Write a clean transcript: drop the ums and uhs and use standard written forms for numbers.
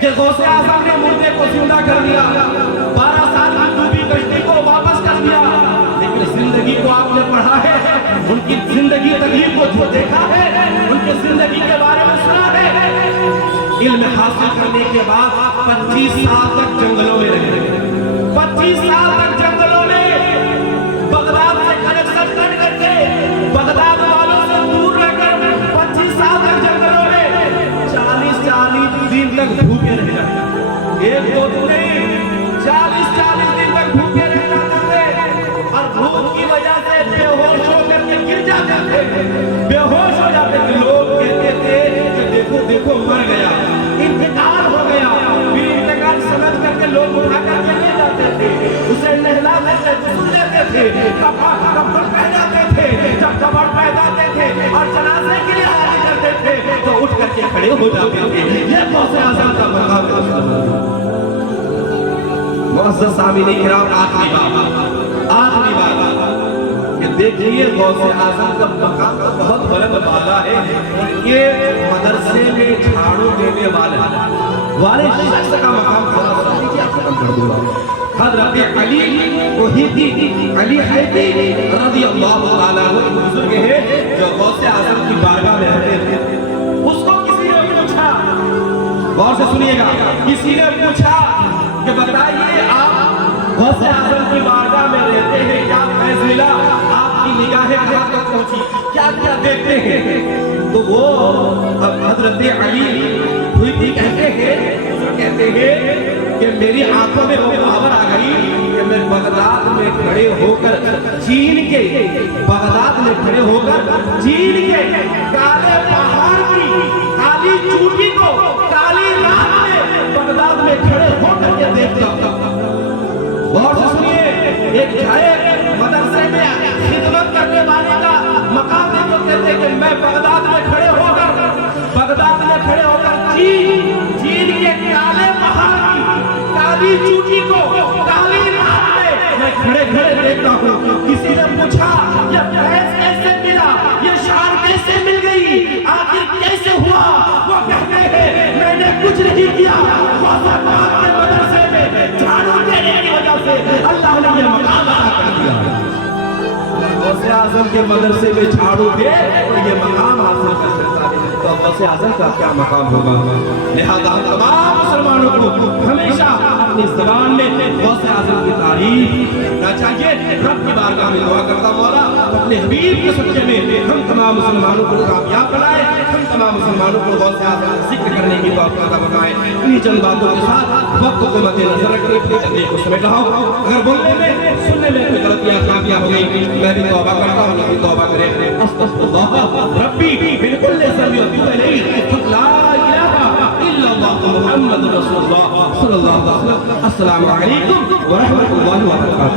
کہ غوث اعظم نے مردے کو زندہ کر دیا، 12 سال کی ڈوبی کشتی کو واپس کر دیا، لیکن زندگی کو آپ نے پڑھا ہے، ان کی زندگی تقریب کو جو دیکھا ہے، ان کی زندگی کے بارے میں سنا ہے۔ علم حاصل کرنے کے بعد 25 سال تک جنگلوں میں رہے، 25 سال تک جنگلوں میں، بغداد سے کنیکشن کٹ کر کے، بغداد والوں سے دور رہ کر 25 سال تک جنگلوں میں 40 دن تک بھوکے رہ جاتے، ایک دو دن نہیں، 40 دن تک بھوکے رہ جاتے تھے، اور بھوک کی وجہ سے بے ہوش ہو کر کے گر جاتے تھے، بے ہوش ہو جاتے تھے۔ لوگ کہتے تھے کہ دیکھو دیکھو مر گیا، انتقال ہو گیا، پھر انتقال سمجھ کر کے لوگ اٹھا کر کے لے جاتے تھے، اسے نہلاتے تھے، غسل دیتے تھے، کفن پہناتے تھے، جب کفن پہناتے تھے اور جنازے کے لیے حاضر کرتے تھے تو اٹھ کر کے کھڑے ہو جاتے تھے۔ یہ غوث اعظم کا مقام ہے۔ معزز سامعین کرام، آخری بات کہ دیکھیے غوث اعظم کا مقام بہت بلند بالا ہے، ان کے مدرسے میں جھاڑو دینے والے شخص کا مقام ختم کر دوں گا۔ حضرت علی حیدری رضی اللہ تعالیٰ عنہ بزرگ ہے جو غوث اعظم کی بارگاہ میں رہتے تھے۔ اس کو کسی نے پوچھا، غور سے سنیے گا، کسی نے پوچھا کہ بتائیے آپ غوث اعظم کی بارگاہ میں رہتے ہیں، کیا فیض ملا، آپ کی نگاہیں کہاں تک پہنچی، کیا کیا دیکھتے ہیں؟ تو وہ حضرت علی کہتے ہیں کہ میری آنکھوں میں وہ پاور آ گئی کہ میں بغداد میں کھڑے ہو کر چین کے کالے پہاڑ کی کالی چوٹی کو کالی رات میں بغداد میں کھڑے ہو کر کے دیکھتا ہوں۔ غور سے سنیے، ایک جائے مدرسے میں خدمت کرنے والے کا مقام ہے جو کہتے ہیں کہ میں بغداد میں کھڑے ہو کر چین کے کالے پہاڑ کی کالی چوٹی کو کالی رات میں کھڑے دیکھتا ہوں۔ کسی نے پوچھا یہ فیض کیسے ملا، یہ شان کیسے مل گئی، آخر کیسے ہوا؟ وہ کہتے ہیں میں نے کچھ نہیں کیا، غوث پاک کے مدرسے میں جھاڑو دینے کی وجہ سے اللہ نے یہ مقام عطا کر دیا۔ غوث اعظم کے مدرسے میں جھاڑو دے اور یہ مقام حاصل کر سکتا ہے، تو غوث اعظم کا کیا مقام ہوگا؟ لہذا تمام مسلمانوں کو ہمیشہ اپنی زبان میں غوث اعظم کی تعریف کرنا چاہیے۔ رب کی بارگاہ میں دعا کرتا مولا اپنے حبیب کے صدقے میں ہم تمام مسلمانوں کو کامیاب بنائے، ہم تمام مسلمانوں کو غوث اعظم ذکر کرنے کی توفیق عطا فرمائے۔ انہی چند باتوں کے ساتھ وقت کو مد نظر رکھ کے اپنی تقریر کو سمیٹ رہا ہوں۔ اگر بولنے میں سننے میں کوئی غلطیاں خامیاں ہو گئی میں بھی توبہ کرتا ہوں، اللہ بھی توبہ کرے۔ استغفر ربی من کل ذنب واتوب الیہ، لا الہ الا اللہ محمد رسول اللہ صلی اللہ علیہ وسلم۔ السلام علیکم ورحمۃ اللہ وبرکاتہ۔